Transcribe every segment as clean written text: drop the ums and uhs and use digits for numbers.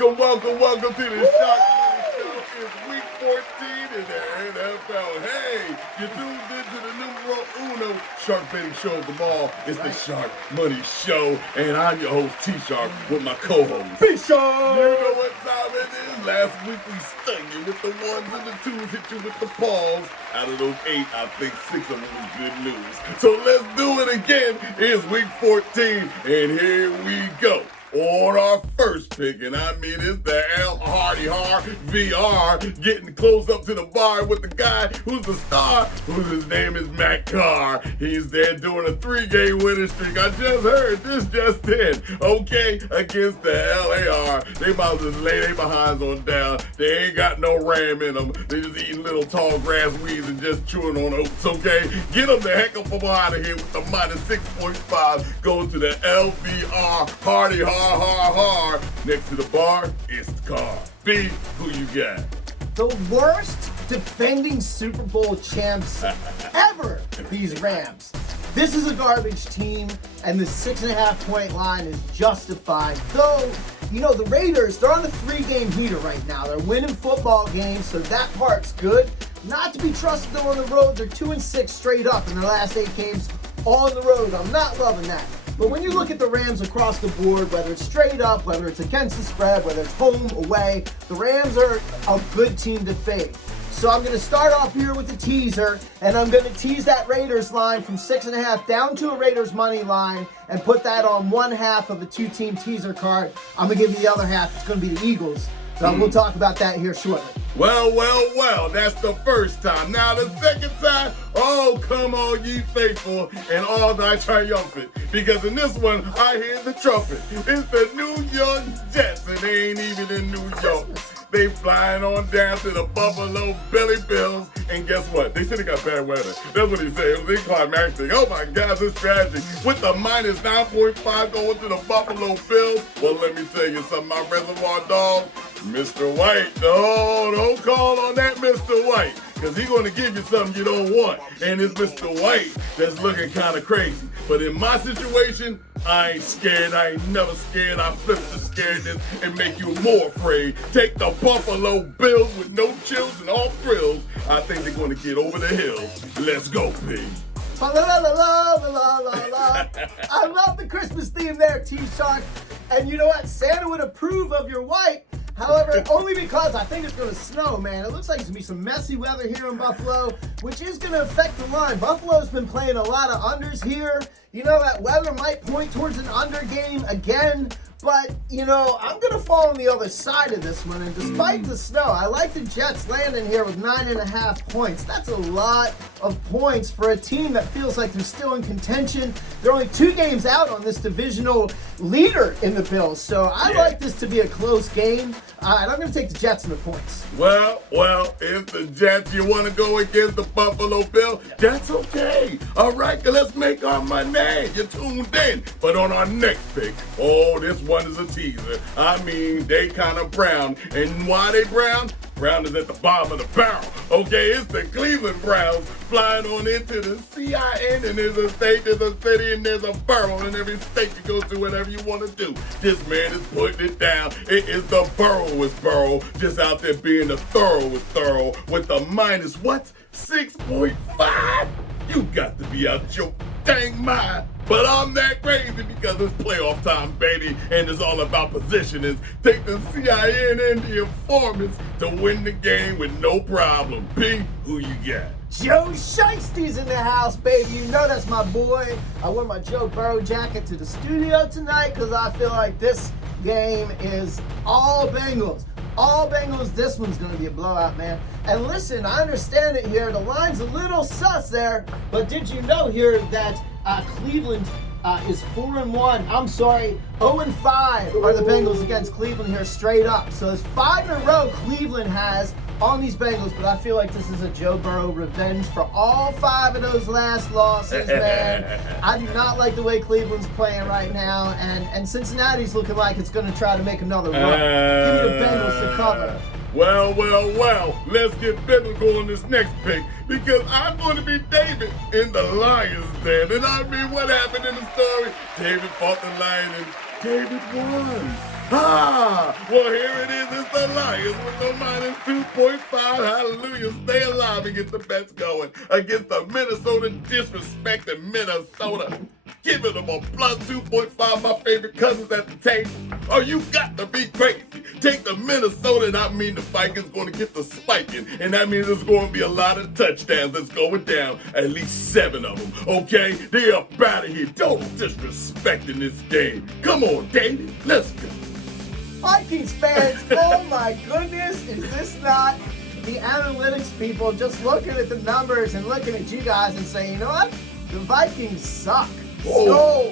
Welcome to the Sharkmoney Show. It's week 14 in the NFL. Hey, you tuned into the numero uno shark betting show of them all. It's the Shark Money Show, and I'm your host, T-Shark, with my co-host, B-Shark. You know what time it is. Last week we stung you with the ones and the twos, hit you with the paws. Out of those 8, I think 6 of them was good news. So let's do it again. It's week 14, and here we go. On our first pick, and I mean it's the L Hardy Har VR, getting close up to the bar with the guy who's the star, whose name is Matt Carr. He's there doing a 3-game winning streak. I just heard this just in, okay, against the LAR. They might as well lay their behinds on down. They ain't got no ram in them. They just eating little tall grass weeds and just chewing on oats, okay? Get them the heck up from out of here with the minus 6.5. Go to the LVR Hardy Har. Next to the bar, it's the car. B, who you got? The worst defending Super Bowl champs ever, these Rams. This is a garbage team, and the 6.5-point line is justified. Though, you know, the Raiders, they're on a 3-game heater right now. They're winning football games, so that part's good. Not to be trusted, though, on the road. They're 2-6 straight up in their last 8 games on the road. I'm not loving that. But when you look at the Rams across the board, whether it's straight up, whether it's against the spread, whether it's home, away, the Rams are a good team to fade. So I'm going to start off here with the teaser, and I'm going to tease that Raiders line from 6.5 down to a Raiders money line and put that on one half of a 2-team teaser card. I'm going to give you the other half. It's going to be the Eagles. So we'll talk about that here shortly. Well, that's the first time. Now the second time, oh, come on, ye faithful, and all thy triumphant. Because in this one, I hear the trumpet. It's the New York Jets, and they ain't even in New York. They flying on down to the Buffalo Bills, and guess what? They said they got bad weather. That's what he said. It was climactic. Oh my God, this strategy. With the minus 9.5 going to the Buffalo Bills. Well, let me tell you something, my reservoir dog, Mr. White. No, don't call on that Mr. White, because he's going to give you something you don't want. And it's Mr. White that's looking kind of crazy. But in my situation, I ain't scared. I ain't never scared. I flip the scaredness and make you more afraid. Take the Buffalo Bills with no chills and all thrills. I think they're going to get over the hills. Let's go, P. La, la, la, la, la, la, la. I love the Christmas theme there, T-Shark. And you know what? Santa would approve of your white. However, only because I think it's going to snow, man. It looks like it's going to be some messy weather here in Buffalo, which is going to affect the line. Buffalo's been playing a lot of unders here. You know, that weather might point towards an under game again. But, you know, I'm going to fall on the other side of this one. And despite the snow, I like the Jets landing here with 9.5 points. That's a lot of points for a team that feels like they're still in contention. They're only 2 games out on this divisional leader in the Bills. So I like this to be a close game. And I'm going to take the Jets in the points. Well, if the Jets, you want to go against the Buffalo Bills, that's okay. All right, let's make our money. You're tuned in. But on our next pick, this one is a teaser. I mean, they kind of brown. And why they brown? Brown is at the bottom of the barrel. Okay, it's the Cleveland Browns flying on into the CIN, and there's a state, there's a city, and there's a borough in every state you go to, whatever you want to do. This man is putting it down. It is the burrowest borough, just out there being the thoroughest thorough with the minus, 6.5? You got to be out your dang mind. But I'm that crazy because it's playoff time, baby, and it's all about positioning. Take the CIN and the informants to win the game with no problem. P, who you got? Joe Shiesty's in the house, baby. You know that's my boy. I wore my Joe Burrow jacket to the studio tonight because I feel like this game is all Bengals. All Bengals. This one's going to be a blowout, man. And listen, I understand it here. The line's a little sus there, but did you know here that Cleveland is 4-1. I'm sorry, 0-5 are the Bengals against Cleveland here straight up. So it's 5 in a row Cleveland has on these Bengals, but I feel like this is a Joe Burrow revenge for all 5 of those last losses, man. I do not like the way Cleveland's playing right now, and Cincinnati's looking like it's going to try to make another run. Give me the Bengals to cover. Well, let's get biblical on this next pick, because I'm going to be David in the Lions Den. And I mean, what happened in the story? David fought the lion and David won. Well, here it is. It's the Lions with the minus 2.5. Hallelujah. Stay alive and get the bets going against the Minnesota disrespecting Minnesota. Giving them a plus 2.5, my favorite cousins at the table. Oh, you got to be crazy. Take the Minnesota, and I mean the Vikings going to get the spiking. And that means there's going to be a lot of touchdowns that's going down. At least 7 of them, okay? They up out of here. Total disrespect in this game. Come on, David. Let's go. Vikings fans, oh my goodness, is this not the analytics people just looking at the numbers and looking at you guys and saying, you know what? The Vikings suck. So,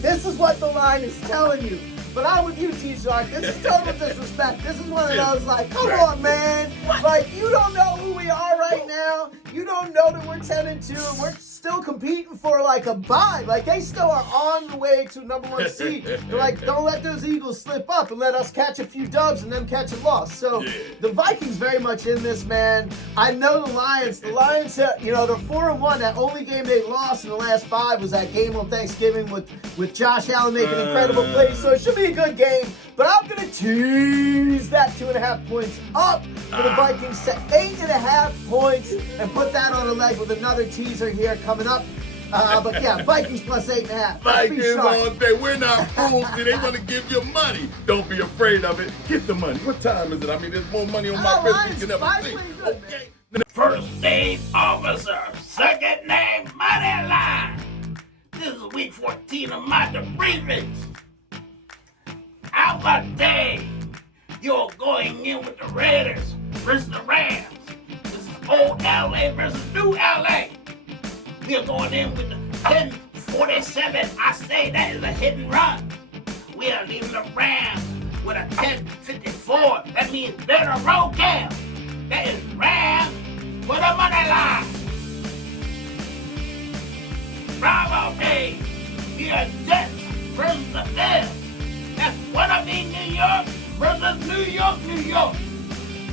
this is what the line is telling you. But I'm with you, T-Shark. This is total disrespect. This is one of those, like, come on, man. Like, you don't know who we are right now. You don't know that we're 10-2, and we're still competing for, like, a bye. Like, they still are on the way to number 1 seed. They're like, don't let those Eagles slip up and let us catch a few dubs and then catch a loss. So, the Vikings very much in this, man. I know the Lions. The Lions, you know, they're 4-1. That only game they lost in the last 5 was that game on Thanksgiving with Josh Allen making incredible plays. So, it should be a good game, but I'm going to tease that 2.5 points up for the Vikings to 8.5 points and put that on a leg with another teaser here coming up. But yeah, Vikings plus 8.5. Vikings all day. We're not fools. They're going to give you money. Don't be afraid of it. Get the money. What time is it? I mean, there's more money on my wrist than you can ever see. Okay. First name officer, second name money line. This is week 14 of my debriefings. How about day? You're going in with the Raiders versus the Rams. This is old LA versus new LA. We are going in with the 10-47. I say that is a hit and run. We are leaving the Rams with a 10-54. That means they're a road game. That is Rams for the money line. Bravo day. We are Jets versus the Bills. That's what be New York versus New York, New York.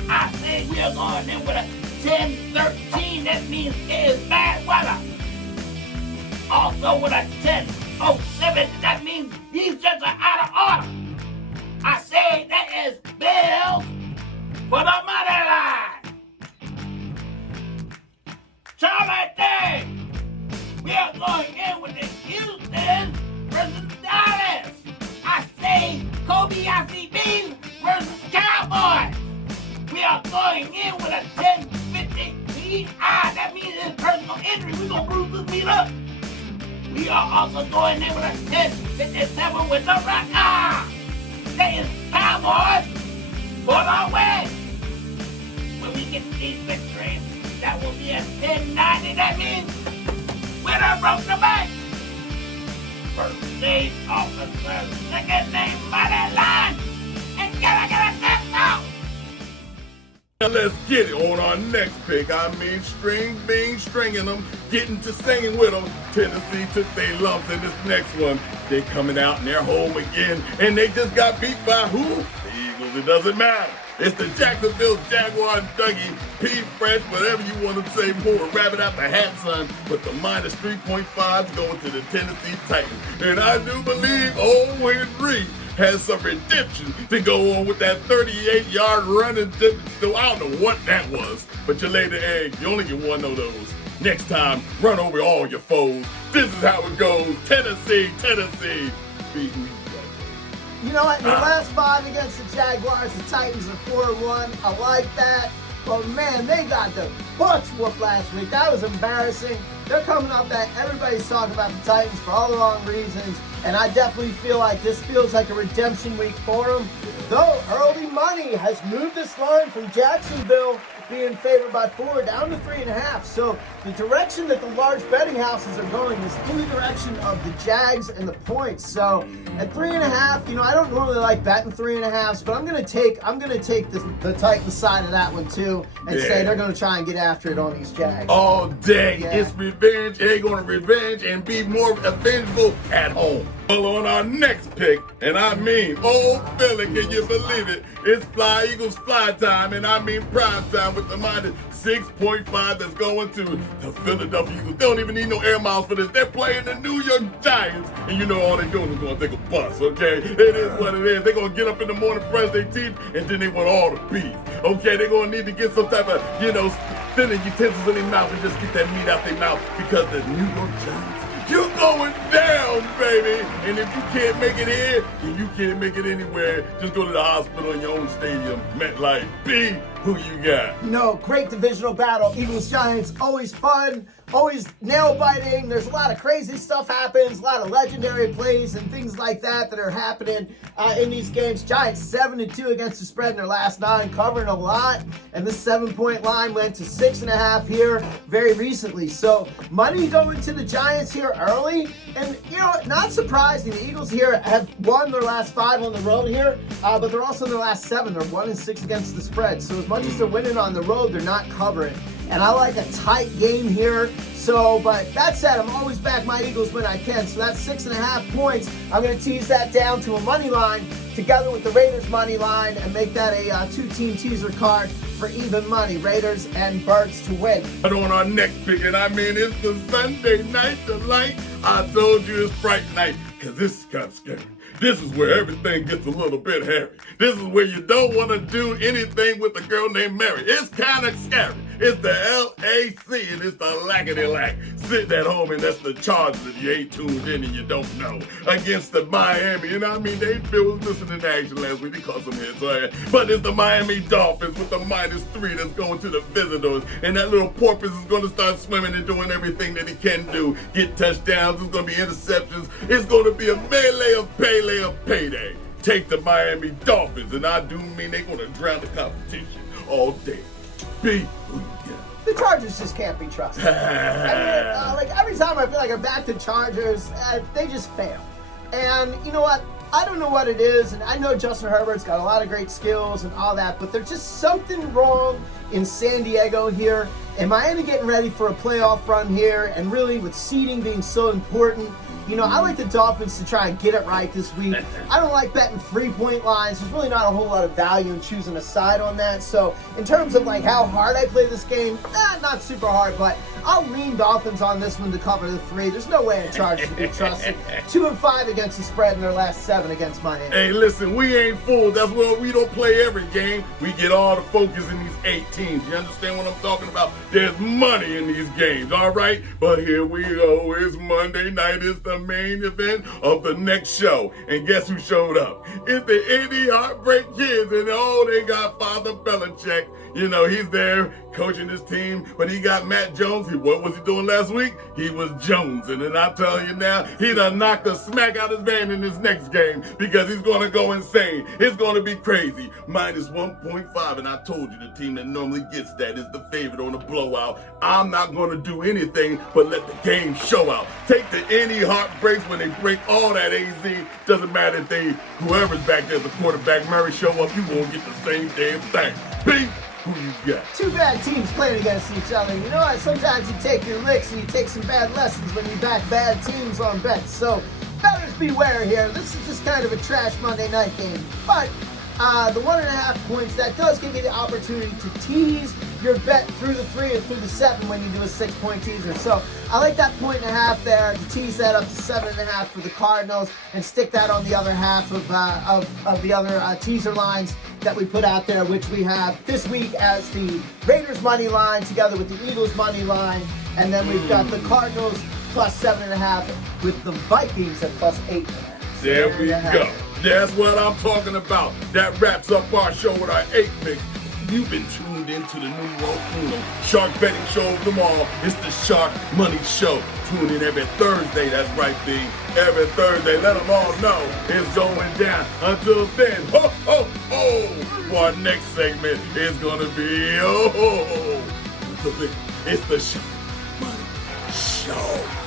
I say we are going in with a 10-13. That means it is bad weather. Also with a 10-07. That means these Jets are out of order. I say that is Bills for the money line. Charlie Day. We are going in with the Houston versus Dallas. I say Kobe ICB versus Cowboys. We are going in with a 10-50 PI. That means it's personal injury. We're going to bruise this meat up. We are also going in with a 10-57 with the Rock. That is Cowboys for the win. When we get these victories, that will be a 10-90. That means winner broke the bank. First name officer, second name money line, and can I get a step out? Now let's get it on our next pick. I mean, stringing them, getting to singing with them. Tennessee took their lumps in this next one. They're coming out and they're home again, and they just got beat by who? The Eagles. It doesn't matter. It's the Jacksonville Jaguars, Dougie, P. Fresh, whatever you want to say, more rabbit out the hat, son. But the minus 3.5 going to the Tennessee Titans. And I do believe old Henry has some redemption to go on with that 38-yard running. So I don't know what that was, but you laid the egg. You only get one of those. Next time, run over all your foes. This is how it goes. Tennessee. Be who you are. You know what? In the last 5 against the Jaguars, the Titans are 4-1. I like that. But man, they got the butts whooped last week. That was embarrassing. They're coming off that. Everybody's talking about the Titans for all the wrong reasons. And I definitely feel like this feels like a redemption week for them. Though early money has moved this line from Jacksonville being favored by 4 down to 3.5. So the direction that the large betting houses are going is in the direction of the Jags and the points. So at 3.5, you know, I don't normally like betting 3.5s, but I'm gonna take the Titans side of that one too, and say they're gonna try and get after it on these Jags. All day, it's revenge. They're gonna revenge and be more vengeful at home. Well, on our next pick, and I mean, old Philly, can you believe it? It's Fly Eagles fly time, and I mean prime time with the minus 6.5 that's going to the Philadelphia Eagles. They don't even need no air miles for this. They're playing the New York Giants, and you know all they're doing is going to take a bus, okay? It is what it is. They're going to get up in the morning, brush their teeth, and then they want all the beef, okay? They're going to need to get some type of, thinning utensils in their mouth and just get that meat out their mouth because the New York Giants, you're going down, baby. And if you can't make it here, then you can't make it anywhere. Just go to the hospital in your own stadium. MetLife. B, who you got? Great divisional battle. Eagles-Giants, always fun, always nail-biting. There's a lot of crazy stuff happens, a lot of legendary plays and things like that are happening in these games. Giants 7-2 against the spread in their last 9, covering a lot. And this 7-point line went to 6.5 here very recently. So money going to the Giants here early. And, not surprising. The Eagles here have won their last 5 on the road here, but they're also in their last 7. They're 1-6 against the spread. So as much as they're winning on the road, they're not covering. And I like a tight game here. But that said, I'm always back my Eagles when I can. So that's 6.5 points. I'm going to tease that down to a money line together with the Raiders money line and make that a 2-team teaser card for even money. Raiders and Birds to win. But on our next pick, and I mean, it's the Sunday night delight. I told you it's Fright Night because this is kind of scary. This is where everything gets a little bit hairy. This is where you don't want to do anything with a girl named Mary. It's kind of scary. It's the LAC and it's the lackety-lack. Sitting at home and that's the Chargers if you ain't tuned in and you don't know. Against the Miami. And I mean, Bill was listening to action last week. They caught some hits. But it's the Miami Dolphins with the -3 that's going to the visitors. And that little porpoise is going to start swimming and doing everything that he can do. Get touchdowns. It's going to be interceptions. It's going to be a melee of Pele of payday. Take the Miami Dolphins. And I do mean they're going to drown the competition all day. B, who you got? The Chargers just can't be trusted. Every time I feel like I back the Chargers, they just fail. And you know what? I don't know what it is, and I know Justin Herbert's got a lot of great skills and all that, but there's just something wrong in San Diego here. And Miami getting ready for a playoff run here, and really with seeding being so important, I like the Dolphins to try and get it right this week. I don't like betting 3-point lines. There's really not a whole lot of value in choosing a side on that. So in terms of how hard I play this game, not super hard, but I'll lean Dolphins on this one to cover the 3. There's no way the Chargers can be trusted. 2-5 against the spread in their last 7 against Miami. Hey, listen, we ain't fools. That's why we don't play every game. We get all the focus in these 8 teams. You understand what I'm talking about? There's money in these games, all right? But here we go. It's Monday night. It's the main event of the next show. And guess who showed up? It's the Indy Heartbreak Kids. And they got Father Belichick. He's there coaching his team, but he got Matt Jones. What was he doing last week? He was Jonesing. And I'm telling you now, he done knocked the smack out his man in this next game because he's going to go insane. It's going to be crazy. -1.5. And I told you the team that normally gets that is the favorite on the blowout. I'm not going to do anything but let the game show out. Take the Indy Heartbreaks when they break all that AZ. Doesn't matter if whoever's back there, the quarterback, Murray, show up, you won't get the same damn thing. B, who you got? 2 bad teams playing against each other. You know what? Sometimes you take your licks and you take some bad lessons when you back bad teams on bets. So bettors beware here. This is just kind of a trash Monday night game. But the 1.5 points, that does give you the opportunity to tease your bet through the 3 and through the 7 when you do a 6-point teaser. So I like that 1.5 there to tease that up to 7.5 for the Cardinals and stick that on the other half of the other teaser lines that we put out there, which we have this week as the Raiders money line together with the Eagles money line, and then we've got the Cardinals plus 7.5 with the Vikings at plus 8.5. There we go. That's what I'm talking about. That wraps up our show with our 8 picks. You've been tuned into the new Shark betting show of them all. It's the Shark Money Show. Tune in every Thursday. That's right, B. Every Thursday. Let them all know it's going down. Until then, ho, ho, ho. For our next segment, it's going to be, until then, it's the Shark Money Show.